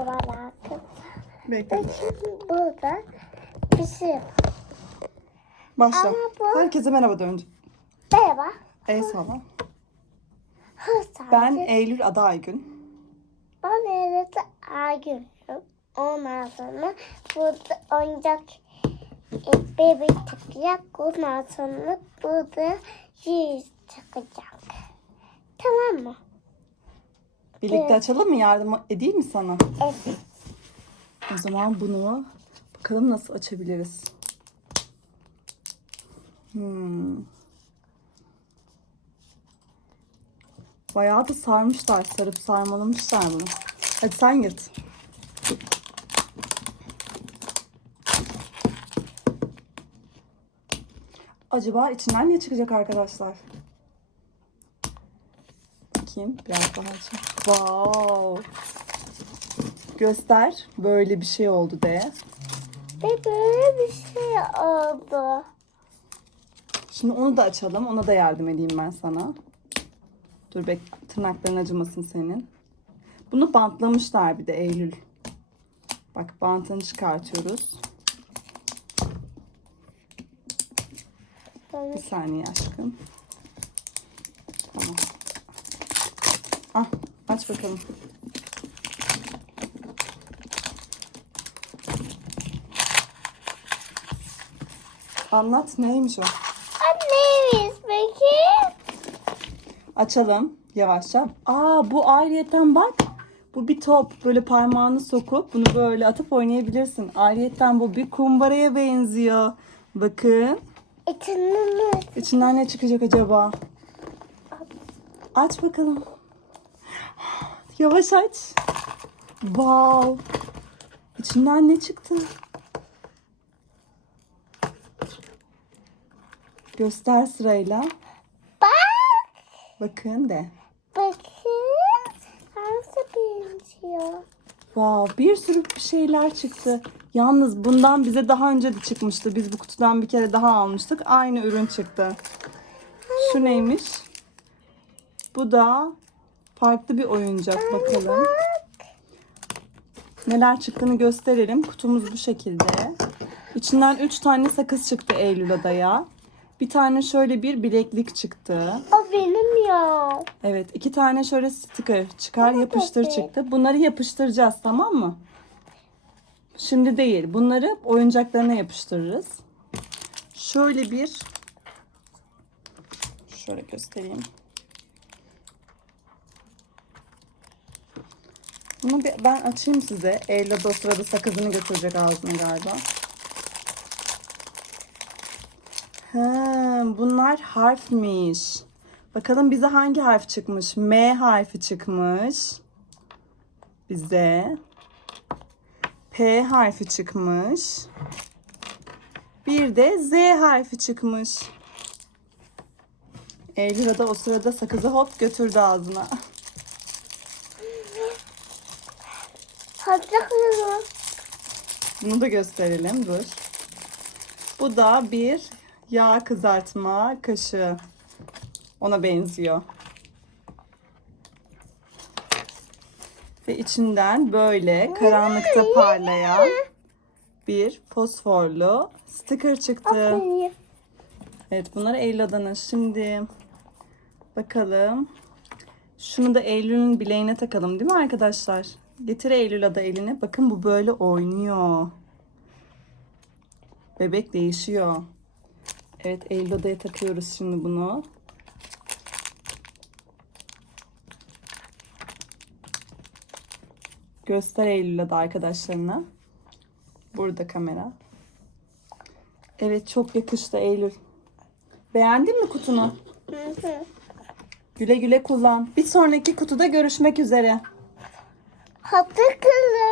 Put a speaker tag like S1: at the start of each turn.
S1: araba lazım.
S2: Bekle.
S1: Bakın burada bir şey var.
S2: Başla.
S1: Ama bu-
S2: Herkese merhaba de önce.
S1: Merhaba.
S2: El salla.
S1: Hırsız.
S2: Ben Eylül Ada Aygün.
S1: Ben evde ağlıyorum. Ondan sonra burada oyuncak e, bebek çıkacak. Ondan sonra burada yüz çıkacak. Tamam mı?
S2: Birlikte
S1: Evet.
S2: açalım mı? Yardım edeyim mi sana?
S1: Evet.
S2: O zaman bunu bakalım nasıl açabiliriz. Hmm. Bayağı da sarmışlar. Sarıp sarmalamışlar bunu. Hadi sen yırt. Acaba içinden ne çıkacak arkadaşlar? Bakayım biraz daha açayım. Wow. Göster. Böyle bir şey oldu de.
S1: Ve böyle bir şey oldu.
S2: Şimdi onu da açalım. Ona da yardım edeyim ben sana. Dur bek tırnakların acımasın senin. Bunu bantlamışlar bir de Eylül. Bak bantını çıkartıyoruz. Bir saniye aşkım. Tamam. Ah aç bakalım. Anlat neymiş o?
S1: Anneyiz peki.
S2: Açalım yavaşça. Aa bu ayrıyetten bak. Bu bir top. Böyle parmağını sokup bunu böyle atıp oynayabilirsin. Ayrıyetten bu bir kumbaraya benziyor. Bakın.
S1: İçinden
S2: İçinden ne çıkacak acaba? Aç bakalım. Yavaş aç. Wow. İçinden ne çıktı? Göster sırayla.
S1: Bak.
S2: Bakın de.
S1: Bakın. Nasıl benziyor?
S2: Wow, bir sürü bir şeyler çıktı. Yalnız bundan bize daha önce de çıkmıştı. Biz bu kutudan bir kere daha almıştık. Aynı ürün çıktı. Şu neymiş? Bu da farklı bir oyuncak. Bakalım. Neler çıktığını gösterelim. Kutumuz bu şekilde. İçinden 3 tane sakız çıktı Eylül adaya. Bir tane şöyle bir bileklik çıktı.
S1: O benim ya.
S2: Evet, iki tane şöyle sticker çıkar yapıştır çıktı. Bunları yapıştıracağız tamam mı? Şimdi değil. Bunları oyuncaklarına yapıştırırız. Şöyle bir şöyle göstereyim. Bunu bir, ben açayım size. Eylül de o sırada sakızını götürecek ağzına galiba. Ha, bunlar harfmiş. Bakalım bize hangi harf çıkmış? M harfi çıkmış. Bize. P harfi çıkmış. Bir de Z harfi çıkmış. Eylül da o sırada sakızı hop götürdü ağzına.
S1: Hatırlıyorum.
S2: Bunu da gösterelim. Dur. Bu da bir yağ kızartma kaşığı. Ona benziyor. Ve içinden böyle karanlıkta parlayan bir fosforlu sticker çıktı. Evet bunlar Eylül Adan'ın. Şimdi bakalım. Şunu da Eylül'ün bileğine takalım değil mi arkadaşlar? Getir Eylül Ada elini. Bakın bu böyle oynuyor. Bebek değişiyor. Evet Eylül Ada'ya takıyoruz şimdi bunu. Göster Eylül Ada arkadaşlarına. Burada kamera. Evet çok yakıştı Eylül. Beğendin mi kutunu? Güle güle kullan. Bir sonraki kutuda görüşmek üzere.
S1: Hatırlıyorum.